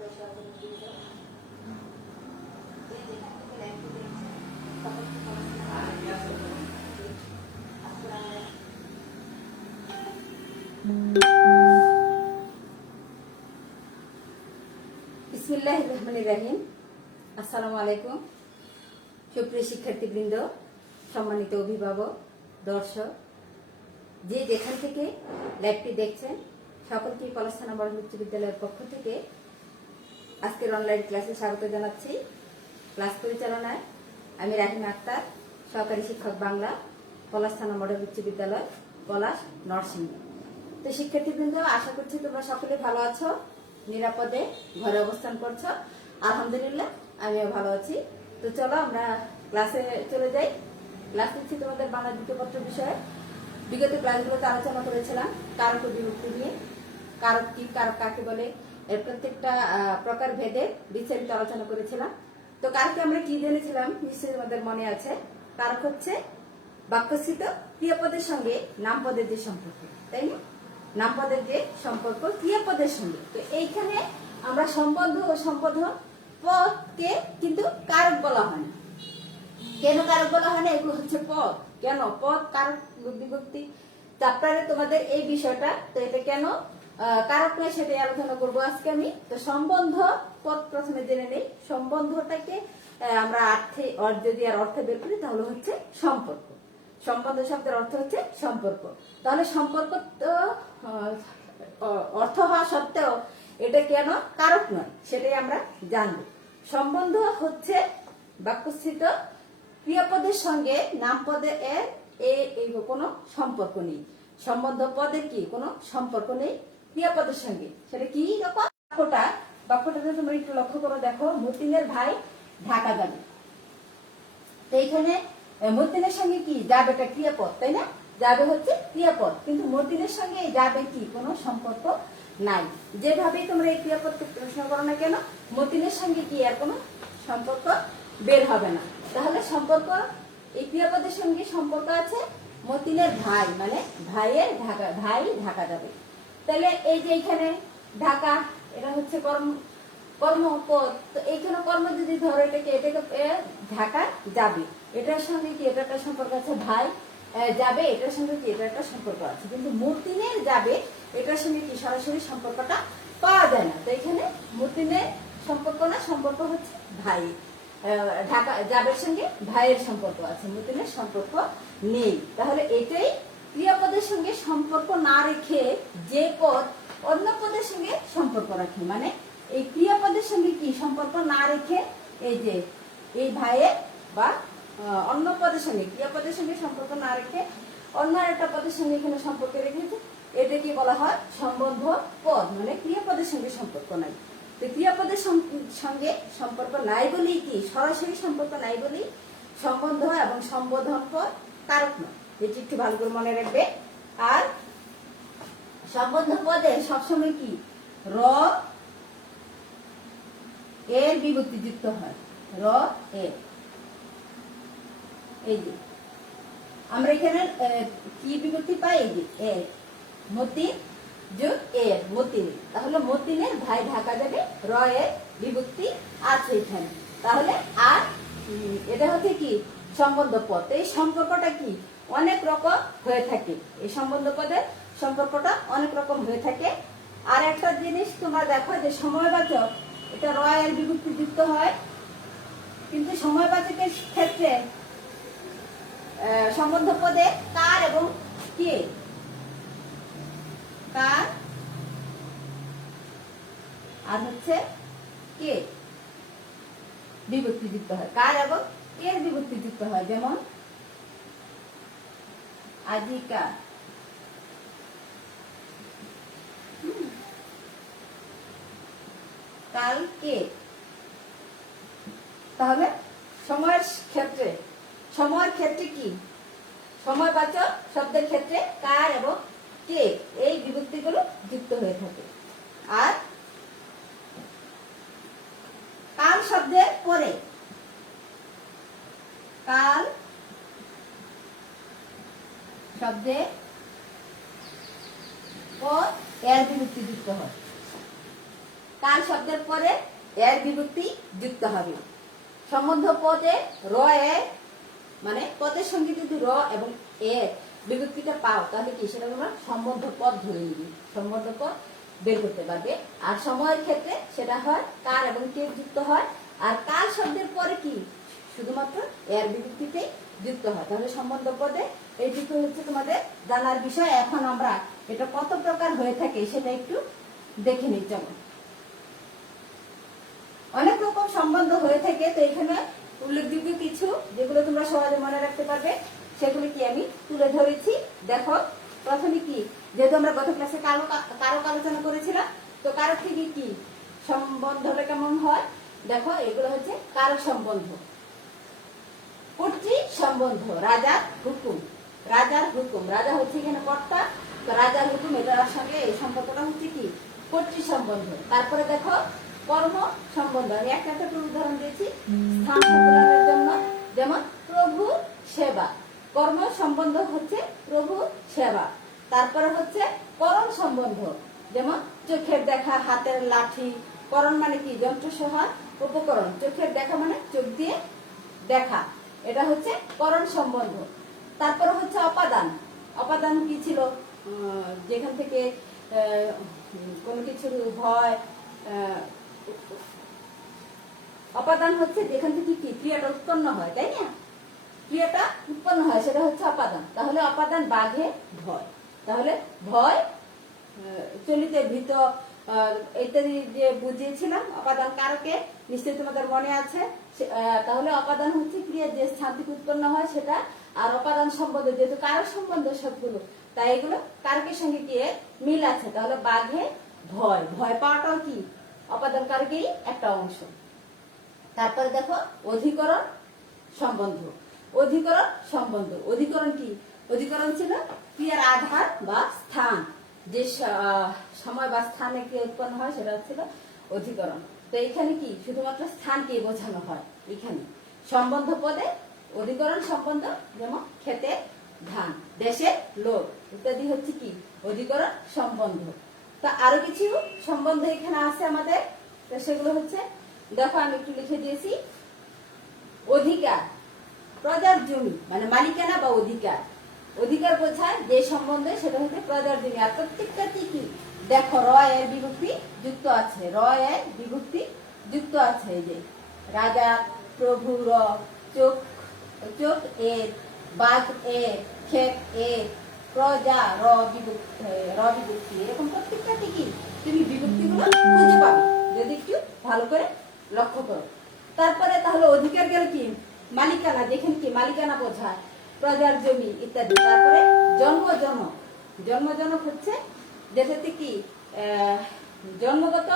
বিসমিল্লাহির রহমানির রহিম। আসসালামু আলাইকুম। সুপ্রিয় শিক্ষার্থীবৃন্দ, সম্মানিত অভিভাবক, দর্শক, যে যেখান থেকে লাইভটি দেখছেন সকলকে পলাশ থানা মডেল উচ্চ বিদ্যালয়ের পক্ষ থেকে আজকের অনলাইন ক্লাসে স্বাগত জানাচ্ছি। ক্লাস পরিচালনায় আমি রাহিমা আক্তার, সহকারী শিক্ষক বাংলা, পলাশ থানা মডেল উচ্চ বিদ্যালয়, পলাশ, নরসিংদী। তো শিক্ষার্থীবৃন্দ, আশা করছি তোমরা সকলে ভালো আছো, নিরাপদে ঘরে অবস্থান করছো। আলহামদুলিল্লাহ আমিও ভালো আছি। তো চলো আমরা ক্লাসে চলে যাই। ক্লাস নিচ্ছি তোমাদের বাংলা দ্বিতীয় পত্র বিষয়ে। বিগত ক্লাসগুলোতে আলোচনা করেছিলাম কারক ও বিভক্তি নিয়ে। কারক কি, কারক কাকে বলে, এর প্রত্যেকটা প্রকার ভেদে বিস্তারিত আলোচনা করেছিলাম। তো কারকে আমরা কি জেনেছিলাম নিশ্চয়ই তোমাদের মনে আছে। কারক হচ্ছে বাক্যস্থিত ক্রিয়াপদের সঙ্গে নামপদের যে সম্পর্ক, তাই না? নামপদের যে সম্পর্ক ক্রিয়াপদের সঙ্গে। তো এইখানে আমরা সম্বন্ধ ও সম্বোধন পদকে কিন্তু কারক বলা হয় না। কেন কারক বলা হয় না? এগুলো হচ্ছে পদ। কেন পদ, কারক, বিভক্তি চ্যাপ্টারে তোমাদের এই বিষয়টা। তো এটা কেন কারক নয় সেটাই আলোচনা করবো আজকে আমি। তো সম্বন্ধ পদ প্রথমে জেনে নেই। সম্বন্ধটাকে আমরা যদি অর্থে বের করি তাহলে হচ্ছে সম্পর্ক। সম্বন্ধ শব্দের অর্থ হচ্ছে সম্পর্ক। তাহলে সম্পর্ক তো অর্থ হওয়া সত্ত্বেও এটা কেন কারক নয় সেটাই আমরা জানবো। সম্বন্ধ হচ্ছে বাক্যস্থিত ক্রিয়াপদের সঙ্গে নাম পদের কোনো সম্পর্ক নেই। সম্বন্ধ পদের কি কোনো সম্পর্ক নেই ক্রিয়াপদের সঙ্গে। সেটা কি রকম? বাক্যটা তোমরা একটু লক্ষ্য করো, দেখো, মতিনের ভাই ঢাকা যাবে। তো এইখানে মতিনের সঙ্গে কি যাবে, এটা ক্রিয়াপদ, তাই না? যাবে হচ্ছে ক্রিয়াপদ, কিন্তু মতিনের সঙ্গে যাবে কি কোনো সম্পর্ক নাই। যেভাবেই তোমরা এই ক্রিয়াপদকে প্রশ্ন করো না কেন, মতিনের সঙ্গে কি আর কোনো সম্পর্ক বের হবে না। তাহলে সম্পর্ক এই ক্রিয়াপদের সঙ্গে সম্পর্ক আছে মতিনের ভাই, মানে ভাইয়ের ঢাকা, ভাই ঢাকা যাবে। তাহলে এই যে এখানে ঢাকা, এটা হচ্ছে কর্মপদ। তো এইখানে কর্ম যদি ধরো এটাকে ঢাকা যাবে, এটার সঙ্গে কি এটা একটা সম্পর্ক আছে, ভাই যাবে, এটার সঙ্গে কি এটা একটা সম্পর্ক আছে। কিন্তু মতিনের যাবে এটার সঙ্গে কি সরাসরি সম্পর্কটা পাওয়া যায় না। তো এখানে মতিনের সম্পর্ক না, সম্পর্ক হচ্ছে ভাই। ঢাকা যাবের সঙ্গে ভাইয়ের সম্পর্ক আছে, মতিনের সম্পর্ক নেই। তাহলে এটাই ক্রিয়াপদের সঙ্গে সম্পর্ক না রেখে যে পদ অন্য পদের সঙ্গে সম্পর্ক রাখে, মানে এই ক্রিয়াপদের সঙ্গে কি সম্পর্ক না রেখে এই যে এই ভাইয়ের বা অন্য পদের সঙ্গে, ক্রিয়াপদের সঙ্গে সম্পর্ক না রেখে অন্য একটা পদের সঙ্গে এখানে সম্পর্ক রেখেছে, এটাকে বলা হয় সম্বন্ধ পদ, মানে ক্রিয়াপদের সঙ্গে সম্পর্ক নাই। তো ক্রিয়াপদের সঙ্গে সম্পর্ক নাই বলেই কি, সরাসরি সম্পর্ক নাই বলেই সম্বন্ধ এবং সম্বোধন পদ কারক নয়। এটি একটু ভালো করে মনে রাখবে। আর সম্বন্ধ পদে সবসময় কি র এর বিভক্তি যুক্ত হয়, র এর। এই যে আমরা এখানে কি বিভক্তি পাই, এই যে এ, মতিন যোগ এর, মতিন। তাহলে মতিনের ভাই ঢাকা যাবে, র এর বিভক্তি আছে এখানে। তাহলে আর এটা হচ্ছে কি সম্বন্ধ পদ। এই সম্পর্কটা কি অনেক রকম হয়ে থাকে, এই সম্বন্ধ পদের সম্পর্কটা অনেক রকম হয়ে থাকে। আর একটা জিনিস তোমরা দেখো যে সময়বাচক, এটা র এর বিভক্তি যুক্ত হয়, কিন্তু সময়বাচকের ক্ষেত্রে সম্বন্ধ পদে কার এবং কে, কার আর হচ্ছে কে বিভক্তি যুক্ত হয়, কার এবং এর বিভক্তি যুক্ত হয়। যেমন আজিকা, কালকে। তাহলে সময়ের ক্ষেত্রে কি সময়বাচক শব্দের ক্ষেত্রে কার এবং কে এই বিভক্তিগুলো যুক্ত হয়ে থাকে। আর কাল শব্দের পরে কাল শব্দের পর এর বিভক্তি যুক্ত হয়। কাল শব্দের পরে এর বিভক্তি যুক্ত হবে। সম্বন্ধ পদে র এ মানে পদের সঙ্গে যদি র এবং এ বিভক্তিটা পাও তাহলে কি সেটা তোমরা সম্বন্ধ পদ ধরে নিবি, সম্বন্ধ পদ বের করতে পারবে। আর সময়ের ক্ষেত্রে সেটা হয় কার এবং কে যুক্ত হয়, আর কাল শব্দের পরে কি শুধুমাত্র এর বিভক্তিতেই যুক্ত হয়। তাহলে সম্বন্ধ পদে এইটুকু হচ্ছে তোমাদের জানার বিষয়। এখন আমরা এটা কত প্রকার হয়ে থাকে সেটা একটু দেখে নিই। চলো, অনেক রকম সম্বন্ধ হয়ে থাকে, তো এখানে উল্লেখযোগ্য কিছু যেগুলো তোমরা সহজে মনে রাখতে পারবে সেগুলো কি আমি তুলে ধরেছি। দেখো, প্রথমে কি, যেহেতু আমরা গত ক্লাসে কারক আলোচনা করেছিলাম, তো কারক থেকে কি সম্বন্ধটা কেমন হয় দেখো, এগুলো হচ্ছে কারক সম্বন্ধ। কর্তৃ সম্বন্ধ, রাজার হুকুম, রাজার হুকুম, রাজা হচ্ছে এখানে কর্তা, তো রাজার হুকুম এটার সঙ্গে এই সম্পর্কটা হচ্ছে কি কর্তৃ সম্বন্ধ। তারপরে দেখো কর্ম সম্বন্ধ, আমি একটা উদাহরণ দিয়েছি স্থান সংকলনের জন্য, যেমন প্রভু সেবা, কর্ম সম্বন্ধ হচ্ছে প্রভু সেবা। তারপরে হচ্ছে করণ সম্বন্ধ, যেমন চোখের দেখা, হাতের লাঠি, করণ মানে কি যন্ত্র সহায় উপকরণ, চোখের দেখা মানে চোখ দিয়ে দেখা, এটা হচ্ছে করণ সম্বন্ধ। তারপরে হচ্ছে অপাদান, অপাদান কি ছিল, যেখান থেকে কোনো কিছুর হয়, অপাদান হচ্ছে যেখান থেকে কি ক্রিয়াটা উৎপন্ন হয়, তাই না, ক্রিয়াটা উৎপন্ন হয় সেটা হচ্ছে অপাদান। তাহলে অপাদান বাঘে ভয়, তাহলে ভয় চলিতে ভীত ইত্যাদি যে বুঝিয়েছিলাম অপাদান কারকে, নিশ্চয়ই তোমাদের মনে আছে। তাহলে অপাদান হচ্ছে ক্রিয়া যে স্থান থেকে উৎপন্ন হয় সেটা, আর অপাদান সম্বন্ধ যেহেতু কারক সম্বন্ধ সবগুলো, তাই এগুলো কারকের সঙ্গে কি মিল আছে। তাহলে বাঘে ভয়, ভয় পাওয়াটাও কি অপাদান কারকেরই একটা অংশ। তারপরে দেখো অধিকরণ সম্বন্ধ, অধিকরণ সম্বন্ধ, অধিকরণ কি, অধিকরণ ছিল ক্রিয়ার আধার বা স্থান, যে সময় বা স্থানে ক্রিয়া উৎপন্ন হয় সেটা হচ্ছিল অধিকরণ। তো এখানে কি শুধুমাত্র স্থানকে বোঝানো হয় এখানে। সম্বন্ধ পদে অধিকরণ সম্বন্ধ, যেমন খেতে ধান, দেশে লোক ইত্যাদি হচ্ছে কি অধিকরণ সম্বন্ধ। তো আরো কিছু সম্বন্ধ এখানে আছে আমাদের, তো সেগুলো হচ্ছে দেখো আমি একটু লিখে দিয়েছি। অধিকার, প্রজার জমি মানে মালিকানা বা অধিকার, অধিকার বোঝায় যে সম্বন্ধে সেটা হচ্ছে প্রজার জমি। আর প্রত্যেকটা কি দেখো র এর বিভক্তি যুক্ত আছে, র এর বিভক্তি যুক্ত আছে, এই যে রাজা, প্রভু র, চোখ চোখ এর, বাঘ এর, ক্ষেত এর, প্রজা র বিভক্তি, এরকম প্রত্যেকটা কি তুমি বিভক্তিগুলো খুঁজে পাবে যদি একটু ভালো করে লক্ষ্য করো। তারপরে তাহলে অধিকার গেল কি মালিকানা, যেখানে কি মালিকানা বোঝায় প্রজার জমি ইত্যাদি। তারপরে জন্মজনক, জন্মজনক হচ্ছে যেটাতে কি জন্মগত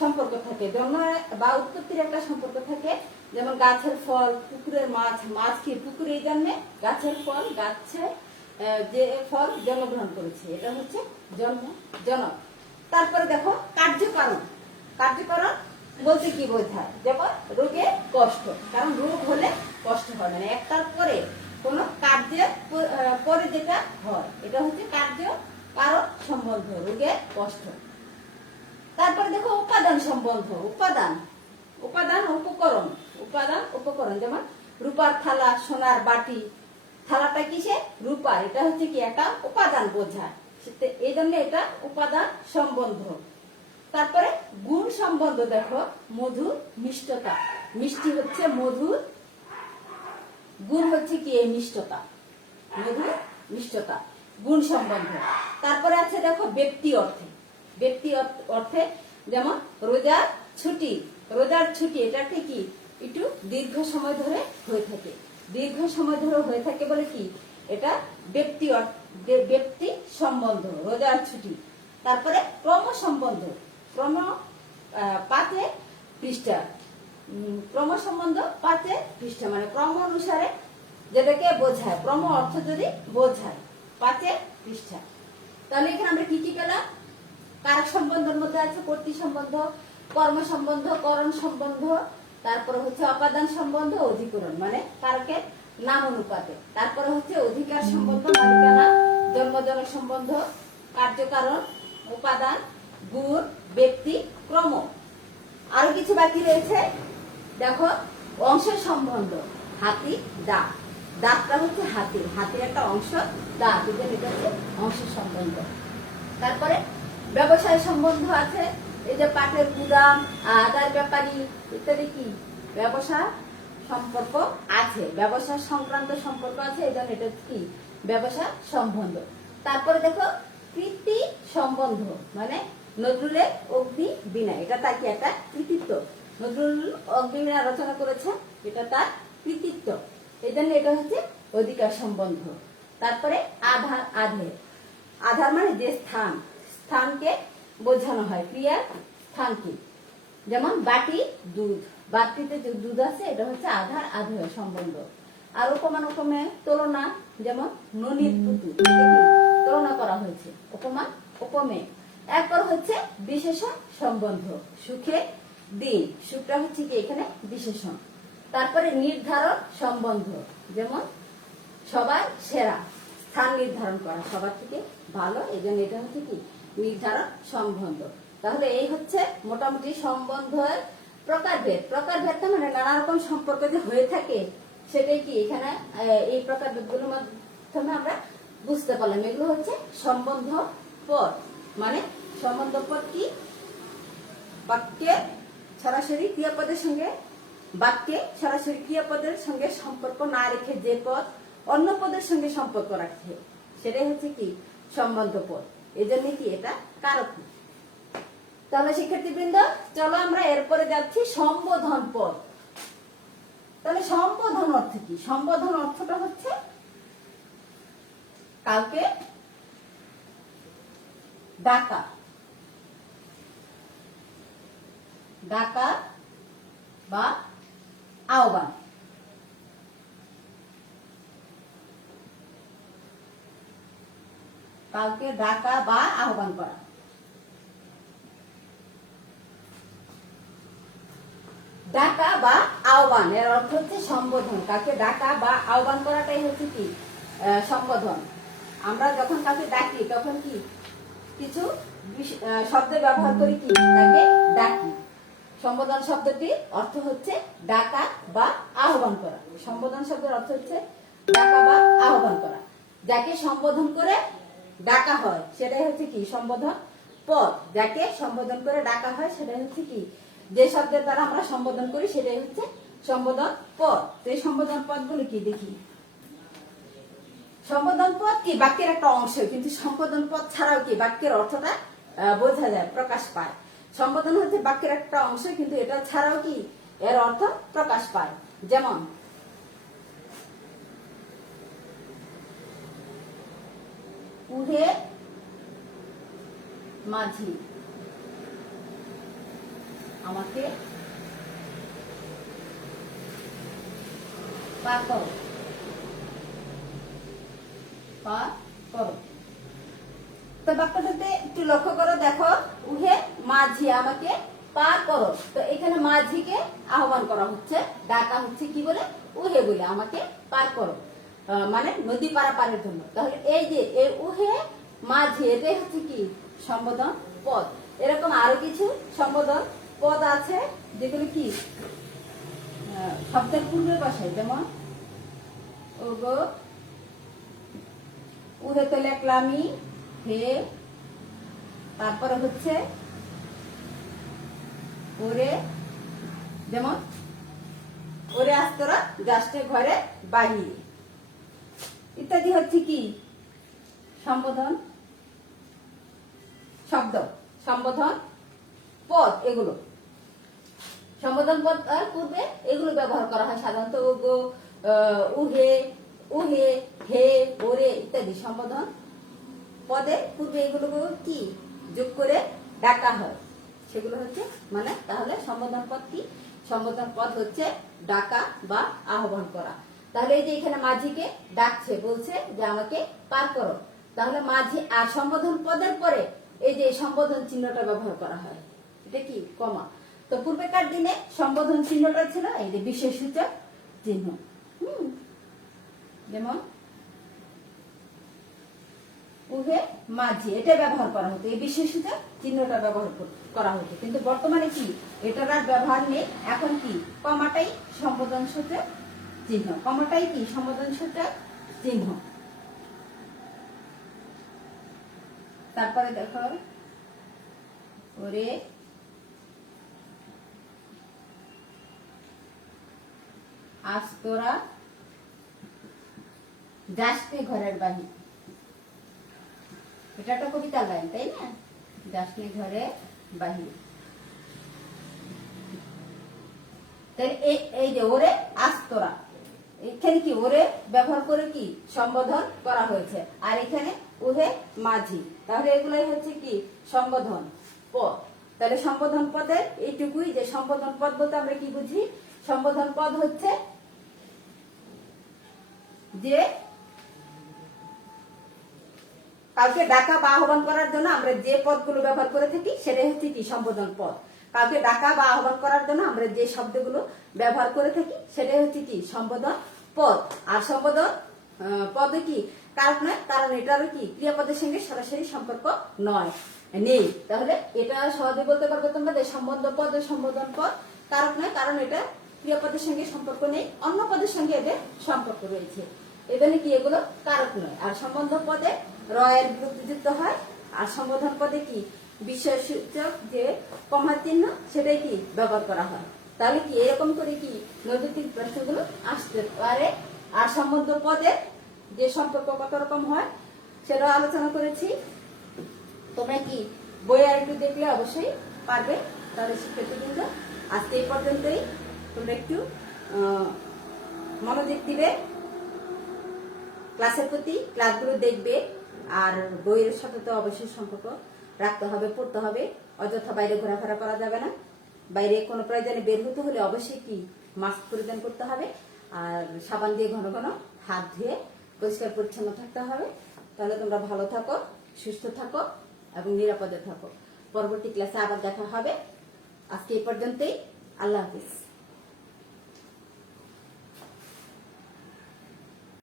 সম্পর্ক থাকে, জন্ম বা উৎপত্তির একটা সম্পর্ক থাকে, যেমন গাছের ফল, পুকুরের মাছ, মাছ কি পুকুরে জন্মে, গাছের ফল গাছে যে ফল জন্মগ্রহণ করেছে, এটা হচ্ছে জন্মজনক। তারপরে দেখো কার্যকারণ, কার্যকারণ বলতে কি বোঝায়, যেমন রোগে কষ্ট, কারণ রোগ হলে কষ্ট হয়, মানে একটার পরে কোন কার্যের পরে যেটা হয় এটা হচ্ছে কার্য কারণ সম্বন্ধ, রোগের কষ্ট। তারপরে দেখো উপাদান সম্বন্ধ, উপাদান, উপাদান উপকরণ, উপাদান উপকরণ, যেমন রূপার থালা, সোনার বাটি, থালাটা কিসে রূপার, এটা হচ্ছে কি একটা উপাদান বোঝায়, এই জন্য এটা উপাদান সম্বন্ধ। তারপরে গুণ সম্বন্ধ, দেখো মধুর মিষ্টতা, মিষ্টি হচ্ছে মধুর, গুণ হচ্ছে কি এই মিষ্টতা, মধুর মিষ্টতা, গুণ সম্বন্ধ। তারপরে আছে দেখো ব্যক্তি অর্থে, ব্যক্তি অর্থে যেমন রোজার ছুটি, রোজার ছুটি এটা কি একটু দীর্ঘ সময় ধরে হয়ে থাকে, দীর্ঘ সময় ধরে হয়ে থাকে বলে কি এটা ব্যক্তি ব্যক্তি সম্বন্ধ, রোজার ছুটি। তারপরে ক্রম সম্বন্ধ, ক্রম 5 পৃষ্ঠা, ক্রম সম্বন্ধ 5 পৃষ্ঠা, মানে ক্রম অনুসারে যেটাকে বোঝায়, ক্রম অর্থ যদি বোঝায় 5 পৃষ্ঠা। তাহলে এখানে আমরা কি কি পেলাম, কারক সম্বন্ধের মধ্যে আছে কর্তৃ সম্বন্ধ, কর্ম সম্বন্ধ, করণ সম্বন্ধ, তারপরে হচ্ছে অপাদান সম্বন্ধ, অধিকরণ মানে কারকের নাম অনুপাতে, তারপরে হচ্ছে অধিকার সম্বন্ধ, মালিকানা, জন্মজনক সম্বন্ধ, কার্যকারণ, উপাদান, গুণ, ব্যক্তি, ক্রম, আরো কিছু বাকি রয়েছে। দেখো, অংশের সম্বন্ধ, হাতি দাঁত, দাঁতটা হচ্ছে হাতির, হাতির একটা অংশ দাঁত, এটা হচ্ছে অংশের সম্বন্ধ। তারপরে ব্যবসায় সম্বন্ধ আছে, এই যে পাটের গুদাম, আদার ব্যাপারী ইত্যাদি কি ব্যবসা সম্পর্ক আছে, ব্যবসা সংক্রান্ত সম্পর্ক আছে, এই জন্য এটা কি ব্যবসা সম্বন্ধ। তারপরে দেখো কৃতি সম্বন্ধ, মানে নজরুলের অগ্নি বীণা, এটা তার কি একটা কৃতিত্ব, নজরুল অগ্নি বীণা রচনা করেছে, এটা তার কৃতিত্ব, এই জন্য এটা হচ্ছে অধিকার সম্বন্ধ। তারপরে আধার, আধের, আধার মানে যে স্থান, স্থানকে বোঝানো হয়, ক্রিয়ার স্থান কি, যেমন বাটি দুধ, বাটিতে যে দুধ আছে এটা হচ্ছে আধার আধেয় সম্বন্ধ। আর উপমা উপমে তুলনা, যেমন ননির পুতুল, তুলনা করা হয়েছে, উপমা উপমে। এরপর হচ্ছে বিশেষণ সম্বন্ধ, সুখে দিন, সুখটা হচ্ছে কি এখানে বিশেষণ। তারপরে নির্ধারণ সম্বন্ধ, যেমন সবার সেরা, স্থান নির্ধারণ করা, সবার থেকে ভালো, এই জন্য এটা হচ্ছে কি নির্ধারণ সম্বন্ধ। তাহলে এই হচ্ছে মোটামুটি সম্বন্ধের প্রকারভেদ। প্রকারভেদটা মানে নানা রকম সম্পর্ক যে হয়ে থাকে সেটাই কি এখানে এই প্রকারভেদগুলোর মাধ্যমে আমরা বুঝতে পারলাম। এগুলো হচ্ছে সম্বন্ধ পদ, মানে সম্বন্ধ পদ কি বাক্যের সরাসরি ক্রিয়াপদের সঙ্গে, বাক্যে সরাসরি ক্রিয়াপদের সঙ্গে সম্পর্ক না রেখে যে পদ অন্য পদের সঙ্গে সম্পর্ক রাখছে সেটাই হচ্ছে কি সম্বন্ধ পদ, এই জন্য কি এটা কারক। তাহলে শিক্ষার্থীবৃন্দ চলো আমরা এরপরে যাচ্ছি সম্বোধন পদ। তাহলে সম্বোধন অর্থ কি? সম্বোধন অর্থটা হচ্ছে কাউকে ডাকা, ডাকা বা আহ্বান। কাউকে ডাকা বা আহ্বান করা। ডাকা বা আহ্বান এর অর্থ হচ্ছে সম্বোধন। কাউকে ডাকা বা আহ্বান করাটাই হচ্ছে কি সম্বোধন। আমরা যখন কাউকে ডাকি তখন কি কিছু শব্দ ব্যবহার করি, কি তাকে ডাকি। সম্বোধন শব্দটির অর্থ হচ্ছে ডাকা বা আহ্বান করা। সম্বোধন শব্দের অর্থ হচ্ছে ডাকা বা আহ্বান করা। যাকে সম্বোধন করে ডাকা হয় সেটাই হচ্ছে কি সম্বোধন পদ। যাকে সম্বোধন করে ডাকা হয় সেটাই হচ্ছে কি, যে শব্দের দ্বারা আমরা সম্বোধন করি সেটাই হচ্ছে সম্বোধন পদ। এই সম্বোধন পদগুলো কি দেখি। সম্বোধন পদ কি বাক্যের একটা অংশ, কিন্তু সম্বোধন পদ ছাড়াও কি বাক্যের অর্থটা বোঝা যায়, প্রকাশ পায়। সম্বোধন হচ্ছে বাক্যের একটা অংশ, কিন্তু এটা ছাড়াও কি এর অর্থ প্রকাশ পায়। যেমন উহে মাঝি আমাকে পার করো, পার করো। তো বাক্যটাতে একটু লক্ষ্য করো, দেখো উহে মাঝি আমাকে পার করো। তো এখানে মাঝিকে আহ্বান করা হচ্ছে, ডাকা হচ্ছে কি বলে উহে বলে, আমাকে পার করো, মানে নদী পারাপারের জন্য। তাহলে এই যে এই উহে মাঝি এটাই হচ্ছে কি সম্বোধন পদ। এরকম আরো কিছু সম্বোধন পদ আছে যেগুলো কি শব্দের পূর্বের পাশে, যেমন ওগো, উহে তো লেখলামি, হে, তারপরে হচ্ছে ওরে, যেমন ওরে আস্তরা যাচ্ছে ঘরে বাহিরে, ইত্যাদি হচ্ছে কি সম্বোধন শব্দ, সম্বোধন পদ। এগুলো সম্বোধন পদ আর পূর্বে এগুলো ব্যবহার করা হয় সাধারণত ওগো, উহে, উহে, হে, ওরে ইত্যাদি সম্বোধন পদে পূর্বে এগুলো কি যোগ করে ডাকা হয়, সেগুলো হচ্ছে মানে। তাহলে সম্বোধন পদ কি? সম্বোধন পদ হচ্ছে ডাকা বা আহ্বান করা। তাহলে এই যে এখানে মাঝিকে ডাকছে, বলছে যে আমাকে পার করো, তাহলে মাঝি আর সম্বোধন পদের পরে এই যে সম্বোধন চিহ্নটা ব্যবহার করা হয়, এটা কি কমা। তো পূর্বেকার দিনে সম্বোধন চিহ্নটা ছিল এই যে বিশেষসূচক চিহ্ন। যেমন উভে মাঝি এটা ব্যবহার করা হতো, এই বিশেষিত চিহ্নটা ব্যবহার করা হতো। কিন্তু বর্তমানে কি এটার আর ব্যবহার নেই। এখন কি কমাটাই সম্বোধনসূচক চিহ্ন, কমাটাই কি সম্বোধনসূচক চিহ্ন। তারপরে দেখো ওরে আজ তোরা যাসনি ঘরের বাহির, এটা একটা কবিতার লাইন তাই না? যাসনি ঘরে বাহির, এই যে ওরে আজ তোরা, এখানে কি ওরে ব্যবহার করে কি সম্বোধন করা হয়েছে, আর এখানে উহে মাঝি, তাহলে এগুলাই হচ্ছে কি সম্বোধন পদ। তাহলে সম্বোধন পদের এইটুকুই, যে সম্বোধন পদ বলতে আমরা কি বুঝি? সম্বোধন পদ হচ্ছে যে কাউকে ডাকা বা আহ্বান করার জন্য আমরা যে পদগুলো ব্যবহার করে থাকি সেটাই হচ্ছে কি সম্বোধন পদ। কাউকে ডাকা বা আহ্বান করার জন্য আমরা যে শব্দগুলো ব্যবহার করে থাকি সেটাই হচ্ছে কি সম্বোধন পদ। আর সম্বোধন পদে কি কারক নয়, কারণ এটারও কি ক্রিয়াপদের সঙ্গে সরাসরি সম্পর্ক নেই। তাহলে এটা সহজে বলতে পারবে তোমরা যে সম্বন্ধ পদ সম্বোধন পদ কারক নয়, কারণ এটা ক্রিয়াপদের সঙ্গে সম্পর্ক নেই, অন্য পদের সঙ্গে এদের সম্পর্ক রয়েছে। এখানে কি এগুলো কারক নয়। আর সম্বন্ধ পদে রয়ের বিভক্তি যুক্ত হয়, আর সম্বোধন পদে কি বিশেষসূচক যে কমা চিহ্ন সেটাই কি ব্যবহার করা হয়। তাহলে কি এরকম করে কি নৈতিক প্রশ্নগুলো আসতে পারে। আর সম্বন্ধ পদের যে সম্পর্ক কত রকম হয় সেটা আলোচনা করেছি, তোমরা কি বই আর একটু দেখলে অবশ্যই পারবে। তাহলে শিক্ষার্থীবৃন্দ আজকে এই পর্যন্তই, তোমরা একটু মনোযোগ দিবে ক্লাসের প্রতি, ক্লাসগুলো দেখবে। আর বইয়ের সাথে তো অবশ্যই সম্পর্ক রাখতে হবে, পড়তে হবে। অযথা বাইরে ঘোরাফেরা করা যাবে না। বাইরে কোনো প্রয়োজনে বের হতে হলে অবশ্যই কি মাস্ক পরিধান করতে হবে, আর সাবান দিয়ে ঘন ঘন হাত ধুয়ে পরিষ্কার পরিচ্ছন্ন থাকতে হবে। তাহলে তোমরা ভালো থাকো, সুস্থ থাকো এবং নিরাপদে থাকো। পরবর্তী ক্লাসে আবার দেখা হবে। আজকে এই পর্যন্তই, আল্লাহ হাফিজ।